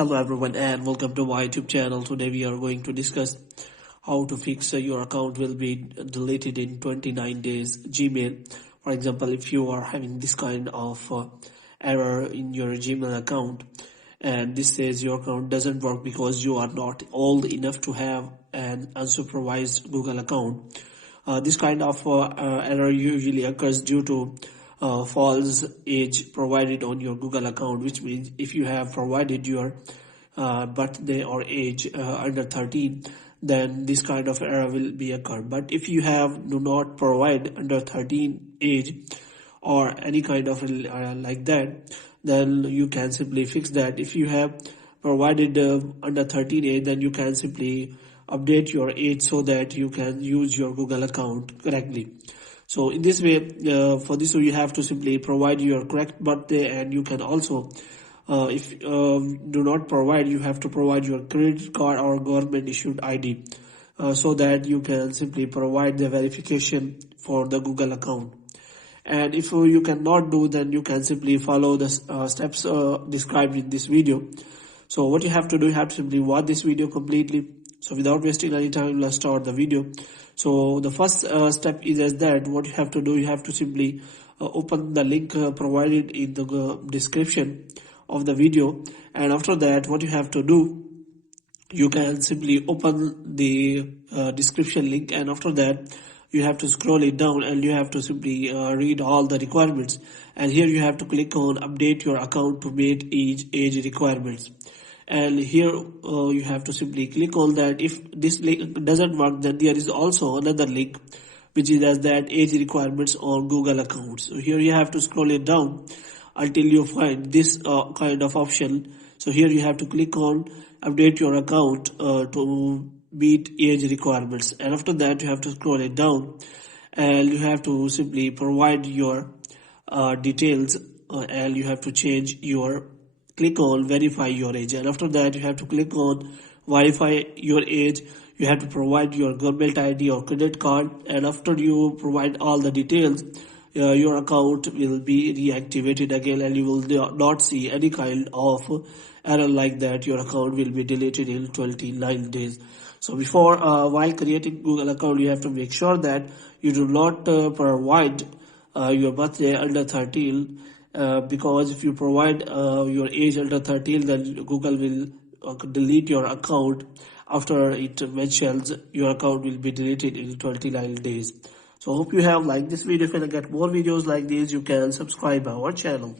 Hello everyone and welcome to my YouTube channel. Today we are going to discuss how to fix your account will be deleted in 29 days Gmail. For example, if you are having this kind of error in your Gmail account and this says your account doesn't work because you are not old enough to have an unsupervised Google account. This kind of error usually occurs due to false age provided on your Google account, which means if you have provided your birthday or age under 13, then this kind of error will be occurred. But if you do not provide under 13 age or any kind of like that, then you can simply fix that. If you have provided under 13 age, then you can simply update your age so that you can use your Google account correctly. So in this way, for this you have to simply provide your correct birthday, and you can also if do not provide, you have to provide your credit card or government issued ID so that you can simply provide the verification for the Google account. And if you cannot do, then you can simply follow the steps described in this video. So what you have to do, you have to simply watch this video completely. So without wasting any time, let's start the video. So the first step is as that what you have to do, you have to simply open the link provided in the description of the video. And after that, what you have to do, you can simply open the description link, and after that you have to scroll it down and you have to simply read all the requirements. And here you have to click on update your account to meet age requirements. And here you have to simply click on that. If this link doesn't work, then there is also another link which is as that age requirements on Google accounts. So here you have to scroll it down until you find this kind of option. So here you have to click on update your account to meet age requirements, and after that you have to scroll it down and you have to simply provide your details and you have to change your click on verify your age, and after that you have to click on verify your age. You have to provide your government ID or credit card, and after you provide all the details, your account will be reactivated again and you will not see any kind of error like that. Your account will be deleted in 29 days. So before while creating Google account, you have to make sure that you do not provide your birthday under 13 because if you provide your age under 13, then Google will delete your account after it mentions your account will be deleted in 29 days. So hope you have liked this video. If you want to get more videos like these, you can subscribe our channel.